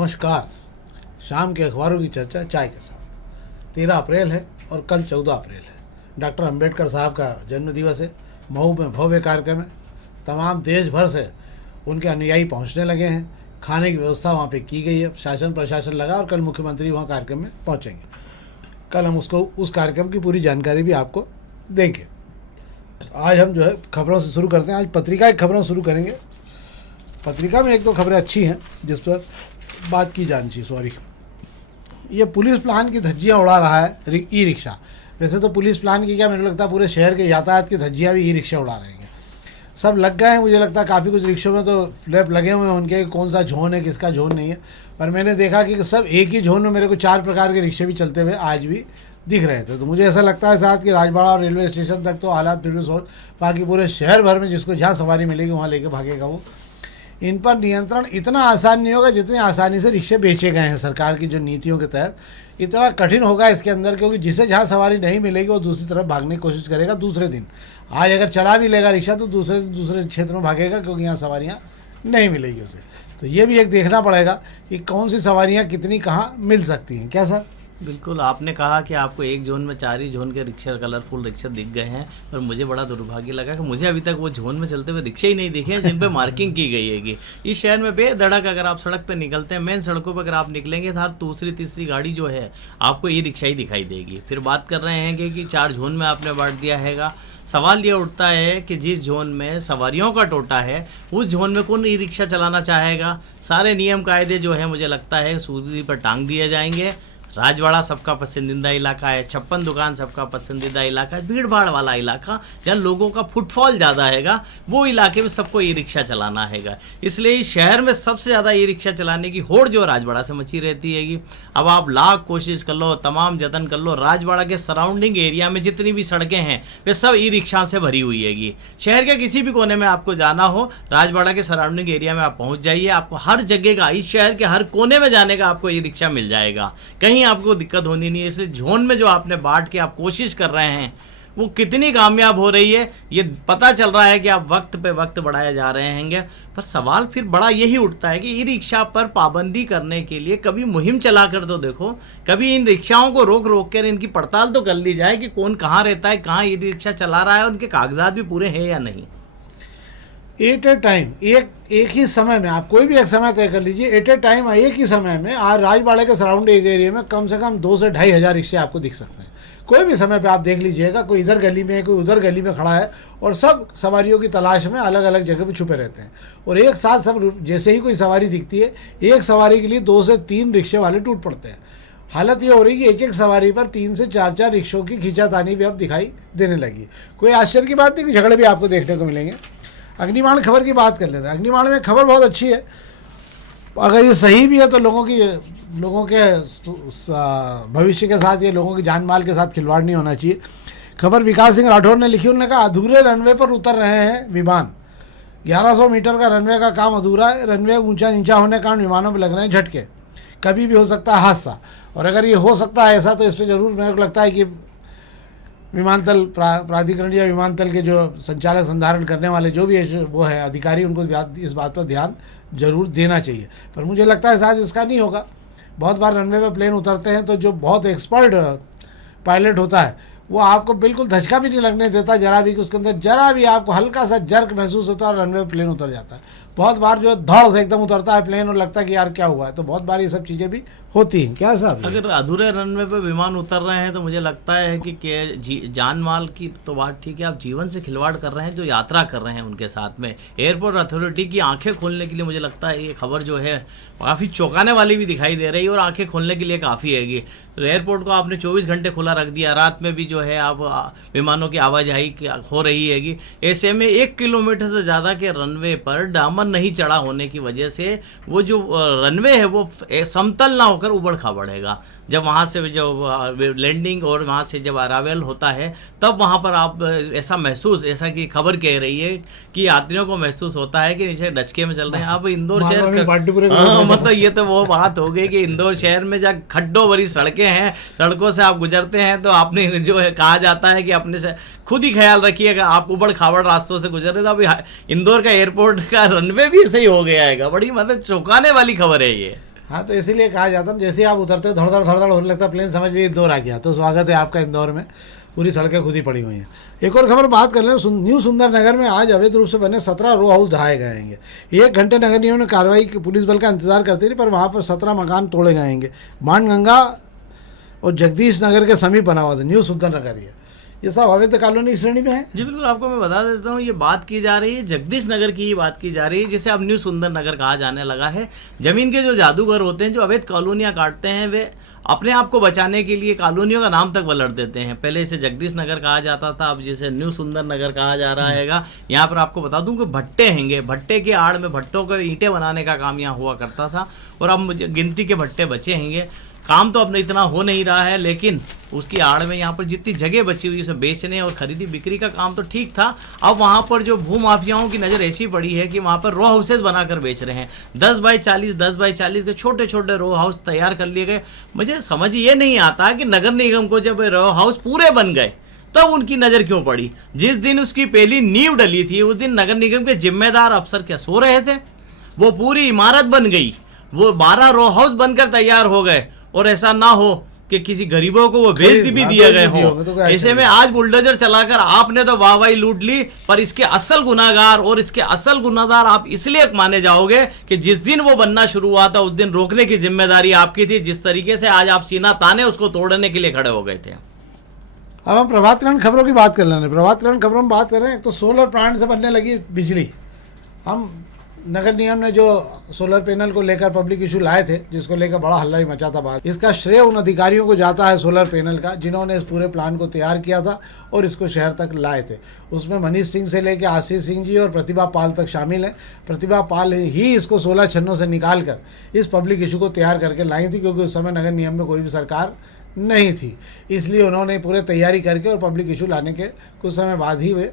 नमस्कार। शाम के अखबारों की चर्चा चाय के साथ। 13 अप्रैल है और कल 14 अप्रैल है। डॉक्टर अंबेडकर साहब का जन्म दिवस है। मऊ में भव्य कार्यक्रम है। तमाम देश भर से उनके अनुयायी पहुंचने लगे हैं। खाने की व्यवस्था वहाँ पे की गई है। शासन प्रशासन लगा और कल मुख्यमंत्री वहाँ कार्यक्रम में पहुँचेंगे। कल हम उस कार्यक्रम की पूरी जानकारी भी आपको देंगे। आज हम जो है खबरों से शुरू करते हैं। आज पत्रिका की खबरों शुरू करेंगे। पत्रिका में एक दो खबरें अच्छी हैं जिस पर बात की जानी चाहिए। ये पुलिस प्लान की धज्जियाँ उड़ा रहा है ई रिक्शा। वैसे तो पुलिस प्लान की क्या, मेरे लगता है पूरे शहर के यातायात की धज्जियाँ भी ई रिक्शा उड़ा रहे हैं। सब लग गए हैं। मुझे लगता है काफ़ी कुछ रिक्शों में तो फ्लैप लगे हुए हैं उनके, कौन सा जोन है किसका जोन नहीं है। पर मैंने देखा कि सब एक ही जोन में मेरे को 4 प्रकार के रिक्शे भी चलते हुए आज भी दिख रहे थे। तो मुझे ऐसा लगता है साथ कि राजबाड़ा और रेलवे स्टेशन तक तो हालात फिर भी बाकी पूरे शहर भर में जिसको जहाँ सवारी मिलेगी वहाँ लेके भागेगा वो। इन पर नियंत्रण इतना आसान नहीं होगा जितनी आसानी से रिक्शे बेचे गए हैं सरकार की जो नीतियों के तहत। इतना कठिन होगा इसके अंदर, क्योंकि जिसे जहाँ सवारी नहीं मिलेगी वो दूसरी तरफ भागने की कोशिश करेगा दूसरे दिन। आज अगर चला भी लेगा रिक्शा तो दूसरे क्षेत्र में भागेगा क्योंकि यहाँ सवारियाँ नहीं मिलेगी उसे। तो ये भी एक देखना पड़ेगा कि कौन सी सवारियाँ कितनी कहाँ मिल सकती हैं। क्या सर? बिल्कुल, आपने कहा कि आपको एक जोन में 4 ही जोन के रिक्शा, कलरफुल रिक्शा दिख गए हैं, पर मुझे बड़ा दुर्भाग्य लगा कि मुझे अभी तक वो जोन में चलते हुए रिक्शे ही नहीं दिखे हैं जिन पे मार्किंग की गई है। इस शहर में बेधड़क अगर आप सड़क पे निकलते हैं, मेन सड़कों पर अगर आप निकलेंगे तो हर दूसरी तीसरी गाड़ी जो है आपको ई रिक्शा ही दिखाई देगी। फिर बात कर रहे हैं कि 4 जोन में आपने बांट दिया हैगा। सवाल ये उठता है कि जिस जोन में सवारियों का टोटा है उस जोन में कौन ई रिक्शा चलाना चाहेगा। सारे नियम कायदे जो है मुझे लगता है सूली पर टांग दिए जाएंगे। राजवाड़ा सबका पसंदीदा इलाका है, 56 दुकान सबका पसंदीदा इलाका है, भीड़ भाड़ वाला इलाका जहाँ लोगों का फुटफॉल ज़्यादा हैगा, वो इलाके में सबको ई रिक्शा चलाना हैगा। इसलिए इस शहर में सबसे ज़्यादा ई रिक्शा चलाने की होड़ जो राजवाड़ा से मची रहती हैगी। अब आप लाख कोशिश कर लो, तमाम जतन कर लो, राजवाड़ा के सराउंडिंग एरिया में जितनी भी सड़कें हैं वे सब ई रिक्शा से भरी हुई हैगी। शहर के किसी भी कोने में आपको जाना हो, राजवाड़ा के सराउंडिंग एरिया में आप पहुँच जाइए, आपको हर जगह का, इस शहर के हर कोने में जाने का आपको ई रिक्शा मिल जाएगा। कहीं आपको दिक्कत होनी नहीं है। इसलिए जोन में जो आपने बांट के आप कोशिश कर रहे हैं वो कितनी कामयाब हो रही है ये पता चल रहा है कि आप वक्त पे वक्त बढ़ाए जा रहे हैं। पर सवाल फिर बड़ा यही उठता है कि ई रिक्शा पर पाबंदी करने के लिए कभी मुहिम चला कर तो देखो, कभी इन रिक्शाओं को रोक कर इनकी पड़ताल तो कर ली जाए कि कौन कहाँ रहता है, कहाँ ई रिक्शा चला रहा है, उनके कागजात भी पूरे हैं या नहीं। एट ए टाइम, एक ही समय में आप कोई भी एक समय तय कर लीजिए। एट ए टाइम एक ही समय में आज राजवाड़े के सराउंडिंग एरिया में कम से कम 2 से 2.5 हज़ार रिक्शे आपको दिख सकते हैं। कोई भी समय पे आप देख लीजिएगा, कोई इधर गली में कोई उधर गली में खड़ा है और सब सवारियों की तलाश में अलग अलग जगह पे छुपे रहते हैं। और एक साथ सब जैसे ही कोई सवारी दिखती है, एक सवारी के लिए 2 से 3 रिक्शे वाले टूट पड़ते हैं। हालत ये हो रही है कि एक सवारी पर 3 से 4 रिक्शों की खींचातानी भी अब दिखाई देने लगी। कोई आश्चर्य की बात नहीं कि झगड़े भी आपको देखने को मिलेंगे। अग्निबाण खबर की बात कर ले रहे हैं। अग्निबाण में खबर बहुत अच्छी है। अगर ये सही भी है तो लोगों के भविष्य के साथ, ये लोगों की जान माल के साथ खिलवाड़ नहीं होना चाहिए। खबर विकास सिंह राठौर ने लिखी। उन्होंने कहा अधूरे रनवे पर उतर रहे हैं विमान। 1100 मीटर का रनवे का काम अधूरा है। रनवे ऊंचा नीचा होने के कारण विमानों पर लग रहे हैं झटके। कभी भी हो सकता है हादसा, और अगर ये हो सकता है ऐसा तो इस पर ज़रूर मेरे को लगता है कि विमानतल प्राधिकरण या विमानतल के जो संचालक संधारण करने वाले जो भी वो है अधिकारी, उनको इस बात पर ध्यान जरूर देना चाहिए। पर मुझे लगता है शायद इसका नहीं होगा। बहुत बार रनवे पे प्लेन उतरते हैं तो जो बहुत एक्सपर्ट पायलट होता है वो आपको बिल्कुल धचका भी नहीं लगने देता जरा भी, कि उसके अंदर जरा भी आपको हल्का सा जर्क महसूस होता है और रनवे पे प्लेन उतर जाता है। बहुत बार जो धड़ से एकदम उतरता है प्लेन और लगता है कि यार क्या हुआ है। तो बहुत बार ये सब चीज़ें भी होती हैं। क्या साहब? अगर अधूरे रनवे पे विमान उतर रहे हैं तो मुझे लगता है कि जान माल की तो बात ठीक है, आप जीवन से खिलवाड़ कर रहे हैं जो यात्रा कर रहे हैं उनके साथ में। एयरपोर्ट अथॉरिटी की आंखें खोलने के लिए मुझे लगता है ये खबर जो है काफ़ी चौंकाने वाली भी दिखाई दे रही है और आंखें खोलने के लिए काफ़ी हैगी। तो एयरपोर्ट को आपने 24 घंटे खुला रख दिया, रात में भी जो है आप विमानों की आवाजाही हो रही हैगी। ऐसे में 1 किलोमीटर से ज़्यादा के रनवे पर डामर नहीं चढ़ा होने की वजह से वो जो रनवे है वो समतल ना होकर उबड़ खाबड़ेगा। जब वहाँ से जब लैंडिंग और वहाँ से जब अराइवल होता है तब वहाँ पर आप ऐसा महसूस, ऐसा कि खबर कह रही है कि यात्रियों को महसूस होता है कि नीचे डचके में चल रहे हैं। अब इंदौर शहर मतलब ये तो वो बात हो गई कि इंदौर शहर में जब खड्डों भरी सड़कें हैं, सड़कों से आप गुजरते हैं तो आपने जो है कहा जाता है कि अपने से खुद ही ख्याल रखिएगा, आप उबड़ खाबड़ रास्तों से गुजर रहे। तो अभी इंदौर का एयरपोर्ट का रनवे भी ऐसे ही हो गया है। बड़ी मतलब चौंकाने वाली खबर है ये। हाँ, तो इसीलिए कहा जाता है जैसे ही आप उतरते धड़ धड़ होने लगता है प्लेन, समझ लीजिए इंदौर आ गया। तो स्वागत है आपका इंदौर में, पूरी सड़कें खुद ही पड़ी हुई हैं। एक और खबर बात कर लें, न्यू सुंदर नगर में आज अवैध रूप से बने 17 रो हाउस ढहाए गएंगे। 1 घंटे नगर निगम ने कार्रवाई की, पुलिस बल का इंतजार करते रही, पर वहाँ पर 17 मकान तोड़े गएंगे। बाणगंगा और जगदीश नगर के समीप बना हुआ था न्यू सुंदर नगर। ये सब अवैध कॉलोनी की श्रेणी में है। जी बिल्कुल, आपको मैं बता देता हूँ, ये बात की जा रही है जगदीश नगर की ही बात की जा रही है, जिसे अब न्यू सुंदर नगर कहा जाने लगा है। जमीन के जो जादूगर होते हैं, जो अवैध कॉलोनियाँ काटते हैं, वे अपने आप को बचाने के लिए कॉलोनियों का नाम तक पलट देते हैं। पहले इसे जगदीश नगर कहा जाता था, अब जिसे न्यू सुंदर नगर कहा जा रहा हैगा। यहाँ पर आपको बता दूं कि भट्टे हैंगे, भट्टे के आड़ में भट्टों को ईंटें बनाने का काम यहाँ हुआ करता था, और अब मुझे गिनती के भट्टे बचे हैंगे। काम तो अब इतना हो नहीं रहा है, लेकिन उसकी आड़ में यहाँ पर जितनी जगह बची हुई उसे बेचने और खरीदी बिक्री का काम तो ठीक था। अब वहाँ पर जो भूमाफियाओं की नज़र ऐसी पड़ी है कि वहाँ पर रो हाउसेज बनाकर बेच रहे हैं। 10 बाई 40 के छोटे छोटे रो हाउस तैयार कर लिए गए। मुझे समझ ये नहीं आता कि नगर निगम को जब रो हाउस पूरे बन गए तब उनकी नज़र क्यों पड़ी। जिस दिन उसकी पहली नींव डली थी उस दिन नगर निगम के जिम्मेदार अफसर क्या सो रहे थे? वो पूरी इमारत बन गई, वो 12 रो हाउस बनकर तैयार हो गए, और ऐसा ना हो कि किसी गरीबों को वो भेज भी दिए गए हो। ऐसे में आज बुलडोजर चलाकर आपने तो वाहवाही लूट ली, पर इसके असल गुनाहगार और इसके असल गुनाहगार आप इसलिए माने जाओगे कि जिस दिन वो बनना शुरू हुआ था उस दिन रोकने की जिम्मेदारी आपकी थी। जिस तरीके से आज आप सीना ताने उसको तोड़ने के लिए खड़े हो गए थे। अब हम प्रभात कल्याण खबरों की बात कर लेंगे। प्रभात कल्याण खबरों में बात करें, एक तो सोलर प्लांट से बनने लगी बिजली। हम नगर निगम ने जो सोलर पैनल को लेकर पब्लिक इशू लाए थे, जिसको लेकर बड़ा हल्ला ही मचा था बात, इसका श्रेय उन अधिकारियों को जाता है सोलर पैनल का, जिन्होंने इस पूरे प्लान को तैयार किया था और इसको शहर तक लाए थे। उसमें मनीष सिंह से लेकर आशीष सिंह जी और प्रतिभा पाल तक शामिल हैं। प्रतिभा पाल ही इसको 16 छन्नों से निकाल कर इस पब्लिक इशू को तैयार करके लाई थी, क्योंकि उस समय नगर निगम में कोई भी सरकार नहीं थी। इसलिए उन्होंने पूरे तैयारी करके और पब्लिक इशू लाने के कुछ समय बाद ही वे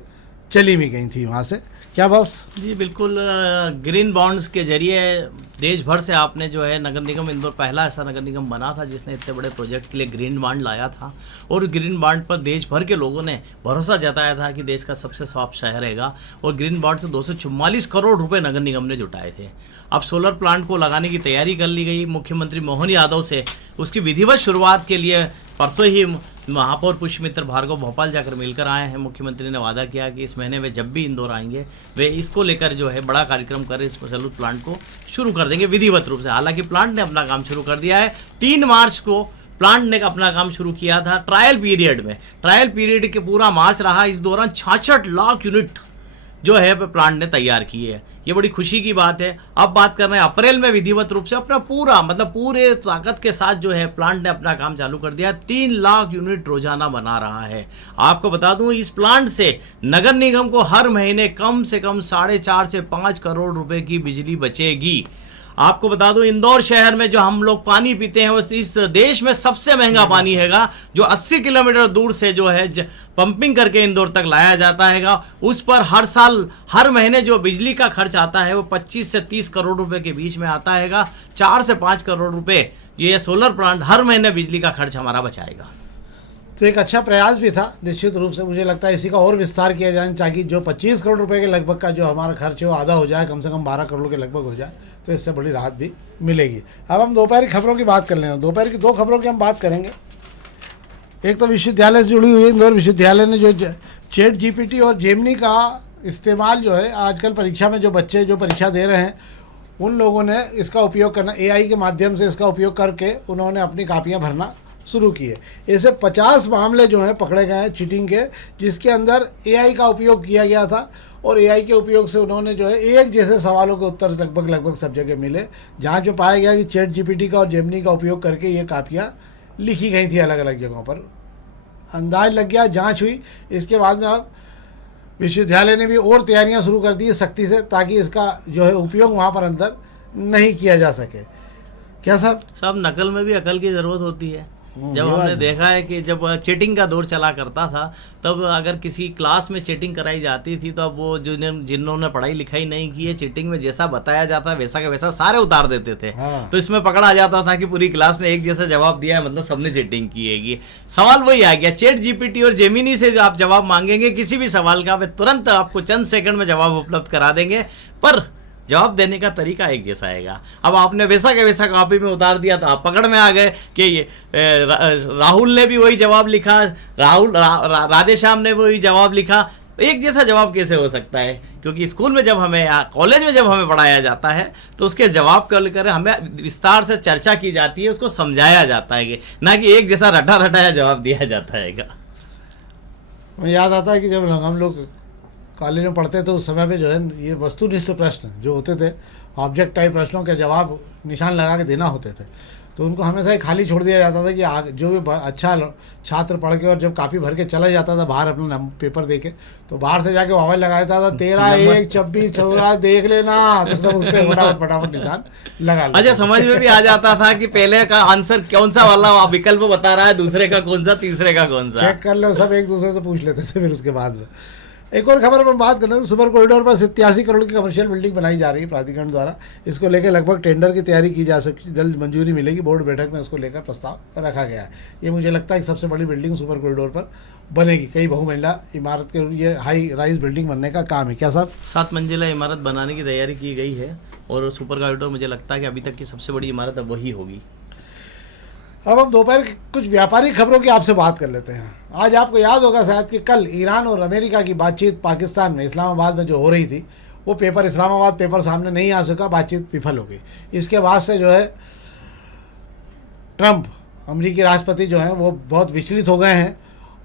चली भी गई थी वहाँ से। क्या बॉस? जी बिल्कुल, ग्रीन बॉन्ड्स के जरिए देश भर से आपने जो है नगर निगम इंदौर पहला ऐसा नगर निगम बना था जिसने इतने बड़े प्रोजेक्ट के लिए ग्रीन बॉन्ड लाया था, और ग्रीन बॉन्ड पर देश भर के लोगों ने भरोसा जताया था कि देश का सबसे साफ शहर रहेगा, और ग्रीन बॉन्ड से 244 करोड़ रुपए नगर निगम ने जुटाए थे। अब सोलर प्लांट को लगाने की तैयारी कर ली गई। मुख्यमंत्री मोहन यादव से उसकी विधिवत शुरुआत के लिए परसों ही महापौर पुष्पमित्र भार्गव भोपाल जाकर मिलकर आए हैं। मुख्यमंत्री ने वादा किया कि इस महीने वे जब भी इंदौर आएंगे वे इसको लेकर जो है बड़ा कार्यक्रम कर इस सोलर प्लांट को शुरू कर देंगे विधिवत रूप से। हालांकि प्लांट ने अपना काम शुरू कर दिया है। 3 मार्च को प्लांट ने अपना काम शुरू किया था ट्रायल पीरियड में। ट्रायल पीरियड के पूरा मार्च रहा। इस दौरान 66 लाख यूनिट जो है प्लांट ने तैयार किए हैं। ये बड़ी खुशी की बात है। अब बात कर रहे हैं अप्रैल में विधिवत रूप से अपना पूरा पूरे ताकत के साथ जो है प्लांट ने अपना काम चालू कर दिया। 3 लाख यूनिट रोजाना बना रहा है। आपको बता दूं इस प्लांट से नगर निगम को हर महीने कम से कम 4.5 से 5 करोड़ रुपए की बिजली बचेगी। आपको बता दूं इंदौर शहर में जो हम लोग पानी पीते हैं वो इस देश में सबसे महंगा पानी हैगा, जो 80 किलोमीटर दूर से जो है पंपिंग करके इंदौर तक लाया जाता हैगा। उस पर हर साल हर महीने जो बिजली का खर्च आता है वो 25 से 30 करोड़ रुपए के बीच में आता हैगा। 4 से 5 करोड़ रुपए ये सोलर प्लांट हर महीने बिजली का खर्च हमारा बचाएगा। तो एक अच्छा प्रयास भी था निश्चित रूप से। मुझे लगता है इसी का और विस्तार किया जाए, ताकि जो 25 करोड़ रुपए के लगभग का जो हमारा खर्च है वो आधा हो जाए, कम से कम 12 करोड़ के लगभग हो जाए, तो इससे बड़ी राहत भी मिलेगी। अब हम दोपहर की खबरों की बात कर लेंगे। दोपहर की 2 खबरों की हम बात करेंगे। एक तो विश्वविद्यालय से जुड़ी हुई है। इंदौर विश्वविद्यालय ने जो चैट जीपीटी और जेमिनी का इस्तेमाल जो है आजकल परीक्षा में जो बच्चे जो परीक्षा दे रहे हैं उन लोगों ने इसका उपयोग करना, एआई के माध्यम से इसका उपयोग करके उन्होंने अपनी कापियाँ भरना शुरू किए। ऐसे 50 मामले जो हैं पकड़े गए हैं चीटिंग के, जिसके अंदर एआई का उपयोग किया गया था, और एआई के उपयोग से उन्होंने जो है एक जैसे सवालों के उत्तर लगभग सब जगह मिले। जहाँ जो पाया गया कि चैट जीपीटी का और जेमिनी का उपयोग करके ये कापियाँ लिखी गई थी अलग अलग जगहों पर। अंदाज लग गया, जांच हुई। इसके बाद में अब विश्वविद्यालय ने भी और तैयारियां शुरू कर दी है सख्ती से, ताकि इसका जो है उपयोग वहाँ पर अंदर नहीं किया जा सके। क्या सब नकल में भी अकल की ज़रूरत होती है। जब हमने देखा है कि जब चीटिंग का दौर चला करता था तब अगर किसी क्लास में चीटिंग कराई जाती थी तो अब वो जिन्होंने पढ़ाई लिखाई नहीं की है, चीटिंग में जैसा बताया जाता है वैसा का वैसा सारे उतार देते थे। तो इसमें पकड़ा जाता था कि पूरी क्लास ने एक जैसा जवाब दिया है, मतलब सबने चीटिंग की है। सवाल वही आ गया, चैट जीपीटी और जेमिनी से जो आप जवाब मांगेंगे किसी भी सवाल का, वे तुरंत आपको चंद सेकंड में जवाब उपलब्ध करा देंगे। पर जवाब देने का तरीका एक जैसा आएगा। अब आपने वैसा के वैसा कॉपी में उतार दिया तो आप पकड़ में आ गए कि ये राहुल ने भी वही जवाब लिखा, राधेश्याम ने वही जवाब लिखा। एक जैसा जवाब कैसे हो सकता है? क्योंकि स्कूल में जब हमें या कॉलेज में जब हमें पढ़ाया जाता है तो उसके जवाब को लेकर हमें विस्तार से चर्चा की जाती है, उसको समझाया जाता है कि ना कि एक जैसा रटा रटाया जवाब दिया जाता है। मुझे याद आता है कि जब हम लोग कॉलेज में पढ़ते तो उस समय पे जो है ये वस्तुनिष्ठ प्रश्न जो होते थे, ऑब्जेक्ट टाइप प्रश्नों के जवाब निशान लगा के देना होते थे, तो उनको हमेशा ही खाली छोड़ दिया जाता था कि आगे जो भी अच्छा छात्र पढ़ के और जब कापी भर के चला जाता था बाहर अपना पेपर दे के, तो बाहर से जाके मोबाइल लगा देता था 13 1 26 14 देख लेना, तो सब उस पर फटाफट निशान लगा लेता। अच्छा, समझ में भी आ जाता था कि पहले का आंसर कौन सा वाला विकल्प बता रहा है, दूसरे का कौन सा, तीसरे का कौन सा, चेक कर लो, सब एक दूसरे से पूछ लेते थे। फिर उसके बाद में एक और खबर हम बात करें तो सुपर कॉरिडोर पर 87 करोड़ की कमर्शियल बिल्डिंग बनाई जा रही है प्राधिकरण द्वारा। इसको लेकर लगभग टेंडर की तैयारी की जा सकती, जल्द मंजूरी मिलेगी। बोर्ड बैठक में इसको लेकर प्रस्ताव रखा गया है। ये मुझे लगता है कि सबसे बड़ी बिल्डिंग सुपर कॉरिडोर पर बनेगी। कई बहुमंजिला इमारत के ये हाई राइज बिल्डिंग बनने का काम है। क्या साहब? 7 मंजिला इमारत बनाने की तैयारी की गई है और सुपर कॉरिडोर मुझे लगता है कि अभी तक की सबसे बड़ी इमारत अब वही होगी। अब हम दोपहर की कुछ व्यापारिक खबरों की आपसे बात कर लेते हैं। आज आपको याद होगा शायद कि कल ईरान और अमेरिका की बातचीत पाकिस्तान में इस्लामाबाद में जो हो रही थी, वो पेपर इस्लामाबाद पेपर सामने नहीं आ सका, बातचीत विफल हो गई। इसके बाद से जो है ट्रंप अमेरिकी राष्ट्रपति जो हैं वो बहुत विचलित हो गए हैं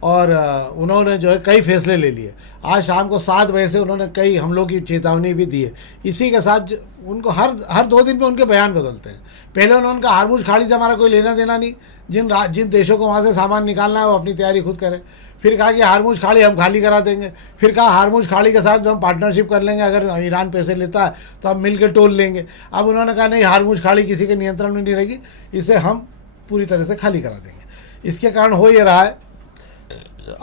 और उन्होंने जो है कई फैसले ले लिए। आज शाम को 7 बजे से उन्होंने कई हमलों की चेतावनी भी दी है। इसी के साथ उनको हर 2 दिन पे उनके बयान बदलते हैं। पहले उन्होंने कहा हारमुज खाड़ी से हमारा कोई लेना देना नहीं, जिन देशों को वहाँ से सामान निकालना है वो अपनी तैयारी खुद करें। फिर कहा कि हारमुज खाड़ी हम खाली करा देंगे। फिर कहा हारमुज खाड़ी के साथ जो हम पार्टनरशिप कर लेंगे, अगर ईरान पैसे लेता है तो हम मिल के टोल लेंगे। अब उन्होंने कहा नहीं, हारमुज खाड़ी किसी के नियंत्रण में नहीं रहेगी, इसे हम पूरी तरह से खाली करा देंगे। इसके कारण हो ये रहा है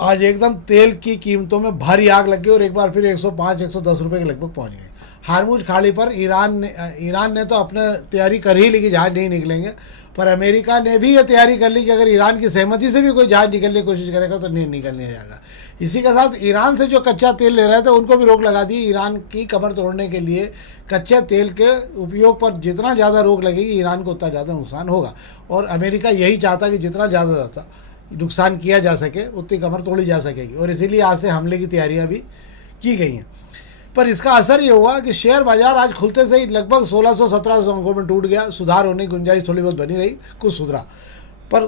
आज एकदम तेल की कीमतों में भारी आग लग गई और एक बार फिर 105-110 रुपये के लगभग पहुंच गई। हारमुज खाड़ी पर ईरान ने तो अपने तैयारी कर ही ली कि जहाज नहीं निकलेंगे, पर अमेरिका ने भी ये तैयारी कर ली कि अगर ईरान की सहमति से भी कोई जहाज निकलने की कोशिश करेगा तो नहीं निकलने जाएगा। इसी के साथ ईरान से जो कच्चा तेल ले रहे थे उनको भी रोक लगा दी। ईरान की कमर तोड़ने के लिए कच्चे तेल के उपयोग पर जितना ज़्यादा रोक लगेगी ईरान को उतना ज़्यादा नुकसान होगा। और अमेरिका यही चाहता कि जितना ज़्यादा नुकसान किया जा सके उतनी कमर तोड़ी जा सकेगी, और इसीलिए आज से हमले की तैयारियां भी की गई हैं। पर इसका असर ये हुआ कि शेयर बाजार आज खुलते से ही लगभग 1600-1700 अंकों में टूट गया। सुधार होने की गुंजाइश थोड़ी बहुत बनी रही, कुछ सुधरा, पर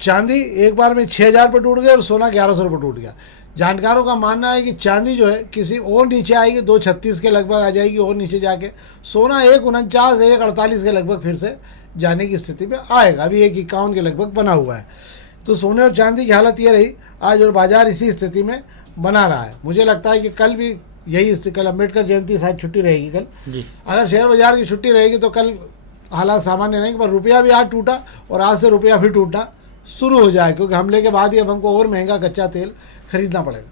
चांदी एक बार में 6000 पर टूट गया और सोना 1100 रुपये टूट गया। जानकारों का मानना है कि चांदी जो है किसी और नीचे आएगी, 236 के लगभग आ जाएगी और नीचे जाके। सोना 149-148 के लगभग फिर से जाने की स्थिति में आएगा। अभी 151 के लगभग बना हुआ है। तो सोने और चांदी की हालत ये रही आज, और बाजार इसी स्थिति में बना रहा है। मुझे लगता है कि कल भी यही स्थिति, कल अम्बेडकर जयंती शायद छुट्टी रहेगी कल जी। अगर शेयर बाजार की छुट्टी रहेगी तो कल हालात सामान्य रहेंगे। पर रुपया भी आज टूटा और आज से रुपया फिर टूटना शुरू हो जाए, क्योंकि हमले के बाद ही अब हमको और महंगा कच्चा तेल खरीदना पड़ेगा।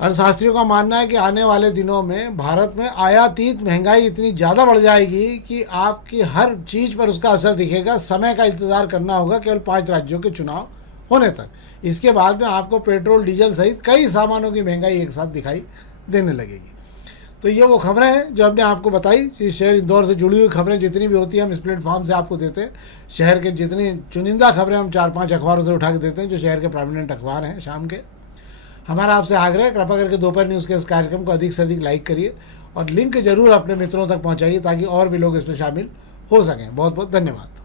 अर्थशास्त्रियों का मानना है कि आने वाले दिनों में भारत में आयातित महंगाई इतनी ज़्यादा बढ़ जाएगी कि आपकी हर चीज़ पर उसका असर दिखेगा। समय का इंतज़ार करना होगा केवल 5 राज्यों के चुनाव होने तक। इसके बाद में आपको पेट्रोल डीजल सहित कई सामानों की महंगाई एक साथ दिखाई देने लगेगी। तो ये वो खबरें हैं जो हमने आपको बताई। इस शहर इंदौर से जुड़ी हुई खबरें जितनी भी होती हैं हम इस प्लेटफॉर्म से आपको देते हैं। शहर के जितनी चुनिंदा खबरें हम 4-5 अखबारों से उठा के देते हैं जो शहर के प्रोमिनेंट अखबार हैं शाम के। हमारा आपसे आग्रह है, कृपा करके दोपहर न्यूज़ के इस कार्यक्रम को अधिक से अधिक लाइक करिए और लिंक जरूर अपने मित्रों तक पहुंचाइए ताकि और भी लोग इसमें शामिल हो सकें। बहुत बहुत धन्यवाद।